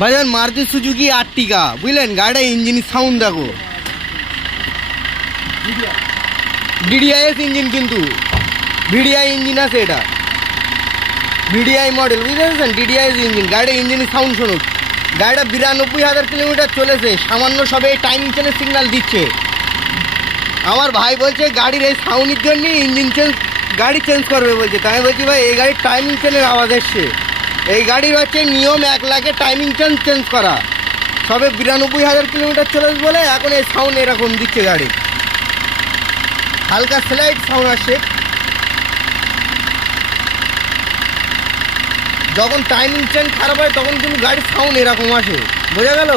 ভাইজান মারুতি সুজুকি আর্টিকা বুঝলেন, গাড়িটা ইঞ্জিনের সাউন্ড দেখো, ডিডিআইএস ইঞ্জিন, কিন্তু ভিডিআই ইঞ্জিন আছে, এটা ভিডিআই মডেল, বুঝতে পারছেন, ডিডিআইএস ইঞ্জিন। গাড়িটা ইঞ্জিনের সাউন্ড শুনুক। গাড়িটা 92,000 কিলোমিটার চলেছে, সামান্য সবে এই টাইমিং চেনের সিগন্যাল দিচ্ছে। আমার ভাই বলছে গাড়ির এই সাউন্ডের জন্য ইঞ্জিন গাড়ি চেঞ্জ করবে বলছে। তাই বলছি ভাই এই গাড়ির টাইমিং চেনের আওয়াজ এসছে। এই গাড়ির হচ্ছে নিয়ম 1 লাখে টাইমিং চেঞ্জ করা, সবে 92,000 কিলোমিটার চলেছে বলে এখন এই সাউন্ড এরকম দিচ্ছে। গাড়ি হালকা স্লাইড সাউন্ড আসছে, যখন টাইমিং চেঞ্জ খারাপ হয় তখন কিন্তু গাড়ির সাউন্ড এরকম আসে, বোঝা গেল।